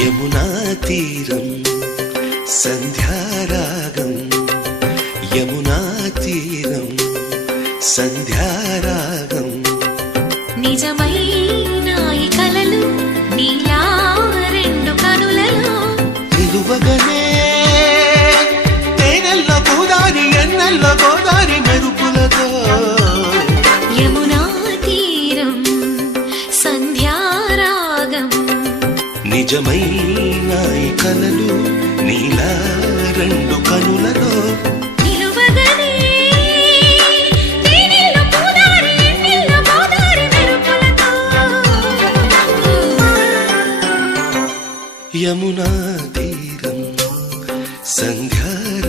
యమునా తీరం సంధ్యారాగం యమునా తీరం సంధ్యారాగం నిజమైన ఈ కలలు నీలా రెండు కనులలో నిలువగనే తేనెల్లో గోదారి ఎన్నెల్లో గోదారి మెరుపులతో యమునా తీరం సంధ్యారాగం నిజమైన ఈ కలలు నీలా రెండు కనులలో నిలువగనే తేనెల్లో గోదారి ఎన్నెల్లో గోదారి మెరుపులతో యమునా తీరం సంధ్యా